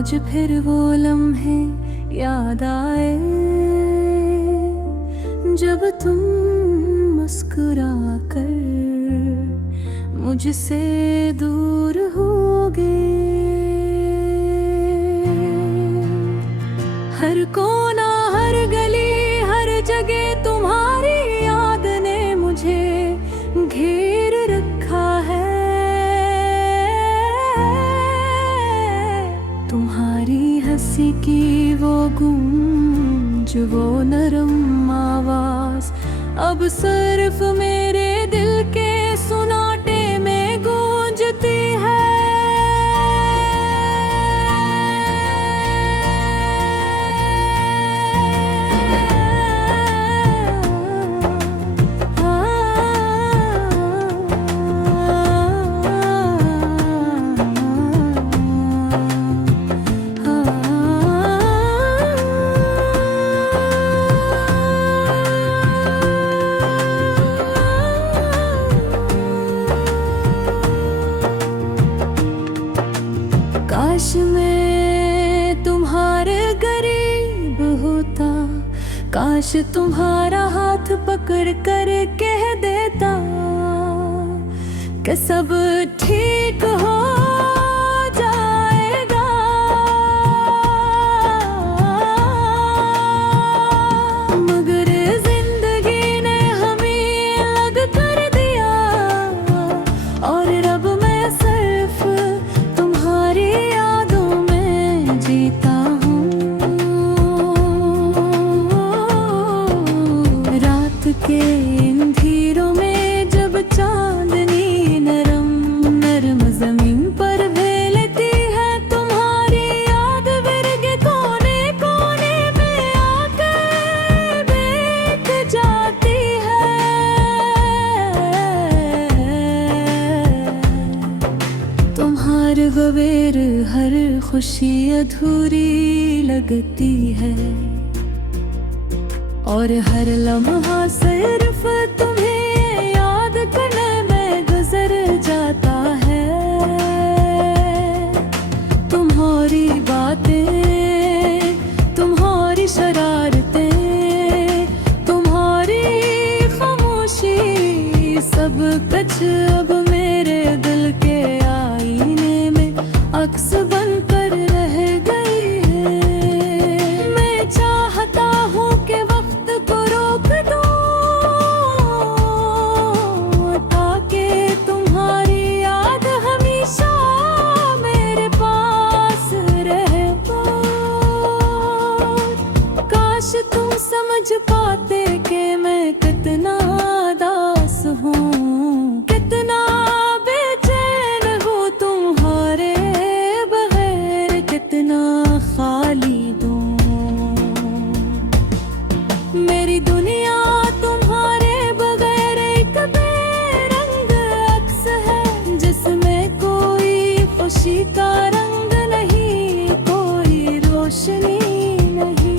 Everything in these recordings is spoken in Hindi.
आज फिर वो लम्हे याद आए जब तुम मुस्कुरा कर मुझसे दूर हो गए। हर कोना हर गली हर जगह तुम्हारी याद ने मुझे घेर रखा है। तुम्हारी हंसी की वो गूंज वो नरम आवाज अब सिर्फ मेरे दिल के सुनाटे में गूंजती है। काश मैं तुम्हारे करीब होता, काश तुम्हारा हाथ पकड़ कर कह देता कि सब ठीक हो जाएगा। मगर जिंदगी ने हमें अलग कर दिया और रब मैं सिर्फ तुम्हारी के अंधेरों में जब चांदनी नरम नरम जमीन पर भेलती है, तुम्हारी याद विरगे कोने कोने में आकर बैठ जाती है। तुम्हारे बगैर हर खुशी अधूरी लगती है और हर लम्हा सिर्फ तुम्हें याद करने में गुजर जाता है। तुम्हारी बातें तुम्हारी शरारतें तुम्हारी खामोशी सब कुछ अब मेरे दिल के आईने में अक्स बनकर रह गई है। मैं चाहता हूँ कि तुम समझ पाते कि मैं कितना दास हूँ, कितना बेचैन हूँ तुम्हारे बगैर, कितना खाली हूँ। मेरी दुनिया तुम्हारे बगैर एक बेरंग अक्स है जिसमें कोई खुशी का रंग नहीं, कोई रोशनी नहीं।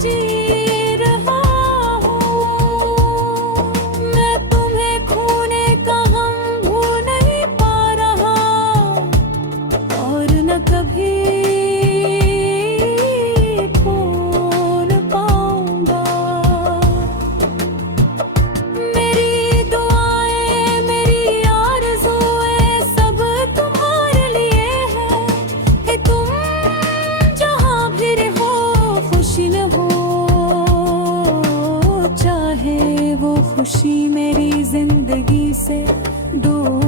जी रहा हूँ मैं तुम्हें खोने का गम भूल नहीं पा रहा और न कभी भूल पाऊंगा। मेरी दुआएं मेरी आरज़ुएं सब तुम्हारे लिए है कि तुम जहाँ भी रहो खुशी में हो, चाहे वो खुशी मेरी जिंदगी से दूर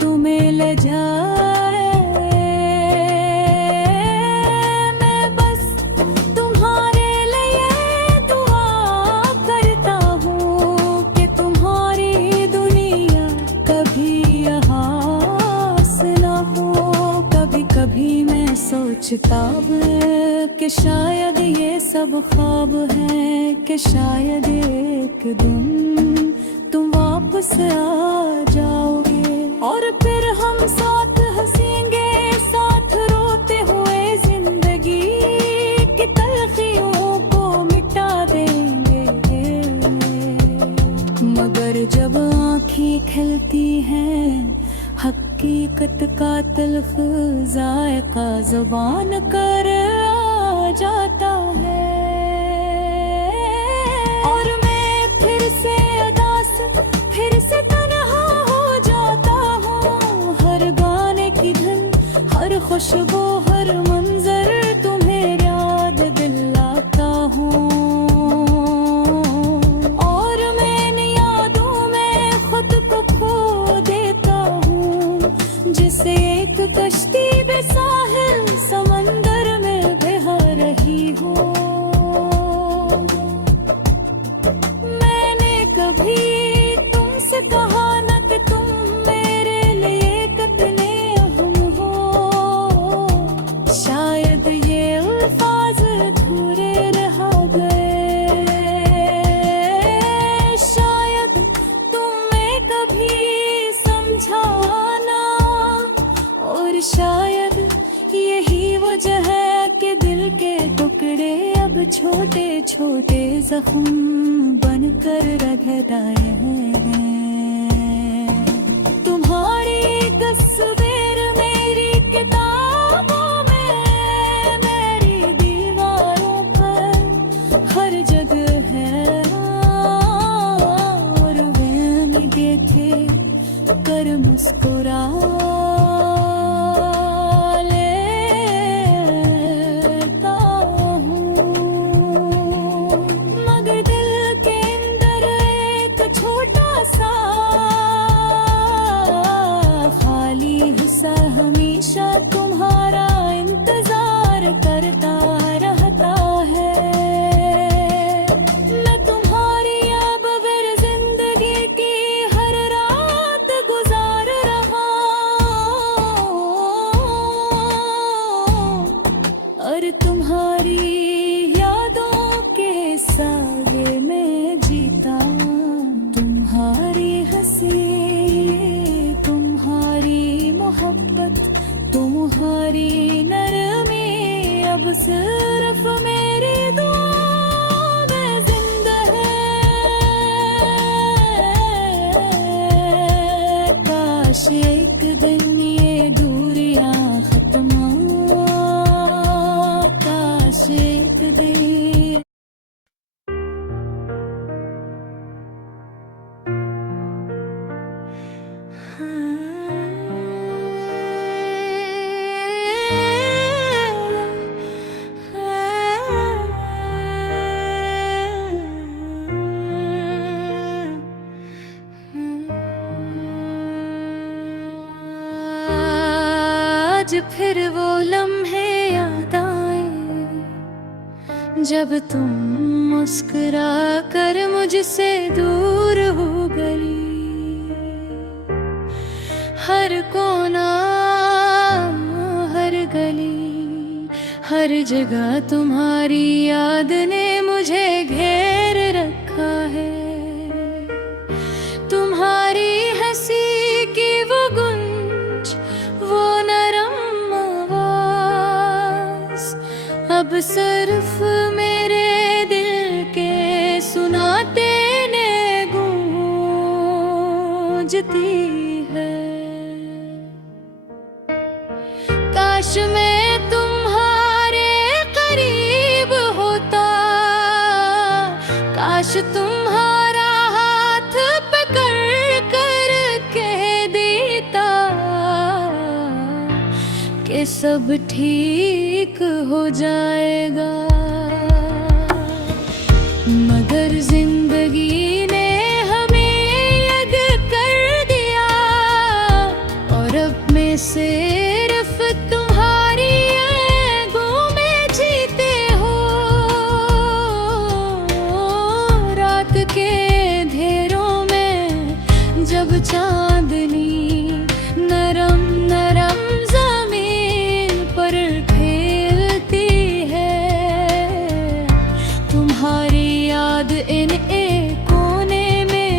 तुम्हें ले जाए। मैं बस तुम्हारे लिए दुआ करता हूँ कि तुम्हारी दुनिया कभी यहाँ से ना हो। कभी कभी मैं सोचता हूँ कि शायद ये सब ख्वाब है, कि शायद एक दिन तुम वापस आ जाओगे और फिर हम साथ हंसेंगे, साथ रोते हुए जिंदगी खिलती हैं, हकीकत का तल्ख जायका जुबान कर आ जाता है। और मैं फिर से अदास, फिर से तन्हा हो जाता हूँ। हर गाने की धुन, हर खुशबू, हर मंजर तुम्हें याद दिलाता हूँ। और मैं इन यादों में खुद को खो देता हूँ, जिसे एक कश्ती बेसाहिल समंदर में बहा रही हो। मैंने कभी तुमसे कहा न कि तुम मेरे लिए कितने अहम हो। शायद ये अल्फाज अधूरे रह गए, शायद तुम्हें कभी समझा ना। और शायद यही वजह है कि दिल के टुकड़े अब छोटे छोटे जख्म बनकर रगड़ाए हैं। तुम्हारी तस्वीर मेरी किताबों में, मेरी दीवारों पर हर जगह है। और मैं देखे कर मुस्कुरा हमेशा तुम्हारा इंतजार करता रहता है। मैं तुम्हारी बगैर जिंदगी की हर रात गुजार रहा और तुम्हारी यादों के साए में जीता। तुम्हारी हंसी, तुम्हारी मोहब्बत, तुम्हारी नरमी अब सिर्फ मेरी दुआ में जिंदा है। काश एक दिन ये दूरियां खत्म हो, काश एक दिन आज फिर वो लम्हे याद आए जब तुम मुस्कुरा कर मुझसे दूर हो गई। हर कोना, हर गली, हर जगह तुम्हारी याद ने मुझे घेर रखा है। तुम्हारी हंसी की वो गुंज, वो नरम आवाज अब सिर्फ मेरे दिल के सुनाते ने गूंजती है। काश मैं तुम्हारे करीब होता, काश तुम्हारा हाथ पकड़ कर कह देता कि सब ठीक हो जाएगा। मगर जिंदगी ने हमें यद कर दिया और अब मैं सिर्फ तुम्हारी आंखों में जीते हो। रात के अंधेरों में जब चांदनी नरम नरम जमीन पर खेलती है, तुम्हारी याद इन एक कोने में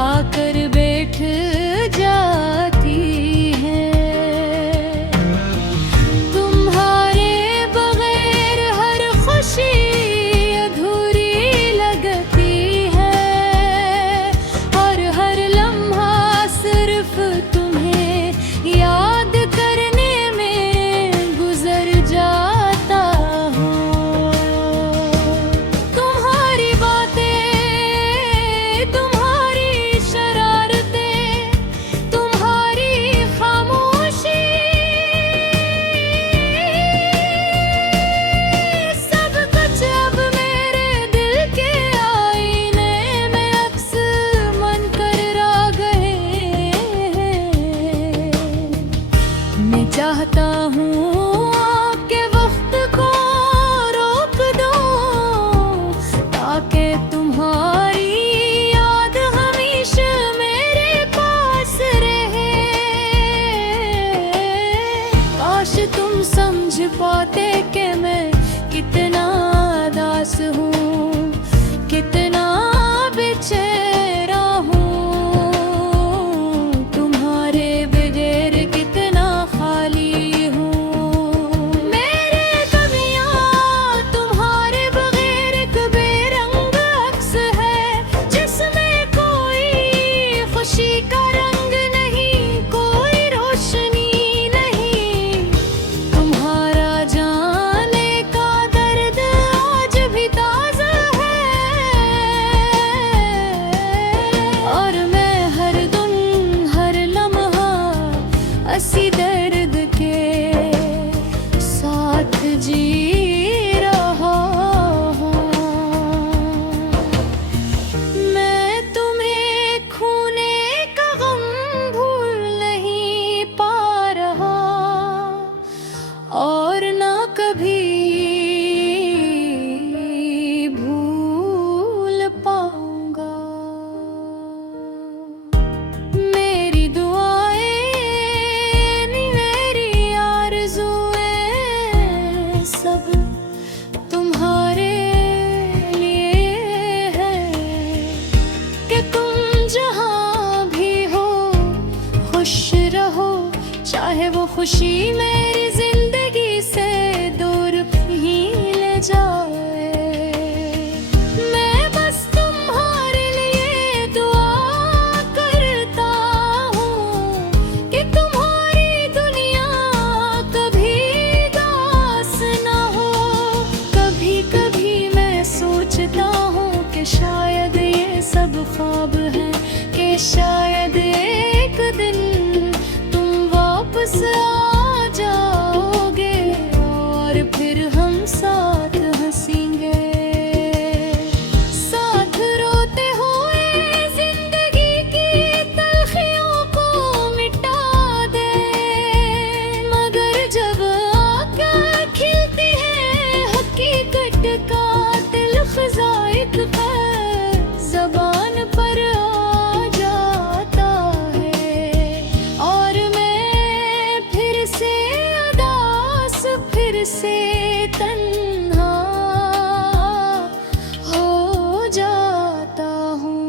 आकर बैठ जाती है। तुम्हारे बगैर हर खुशी अधूरी लगती है। खुशी मेरी जिंदगी से दूर ही ले जाए। मैं बस तुम्हारे लिए दुआ करता हूँ कि तुम्हारी दुनिया कभी दास ना हो। कभी कभी मैं सोचता हूँ कि शायद ये सब ख्वाब है, कि शायद एक दिन वापस आ जाओगे और फिर हम साथ हंसेंगे, साथ रोते हुए जिंदगी की तलखियों को मिटा दे। मगर जब आँखें खिलती है हकीकत का तिल ख़ज़ाइक पर ज़बान पर आ जाता है, और फिर से तन्हा हो जाता हूँ।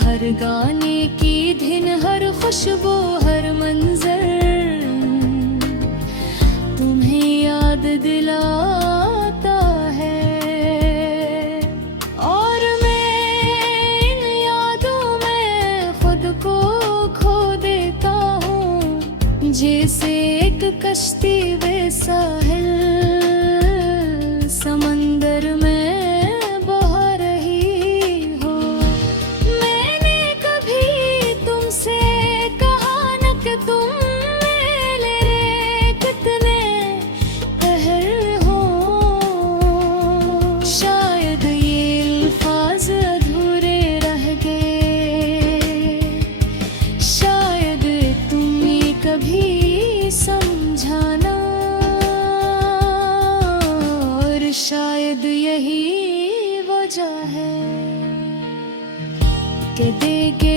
हर गाने की धुन, हर खुशबू, हर मंजर तुम्हें याद दिलाता है, और मैं इन यादों में खुद को खो देता हूँ, जैसे एक कश्ती बेसाहिल समंदर में बह रही हो। मैंने कभी तुमसे कहा न कि तुम मेरे कितने कहर हो। शायद ये अल्फाज अधूरे रह गए, शायद तुम ये कभी समझाना, और शायद यही वजह है कि दे के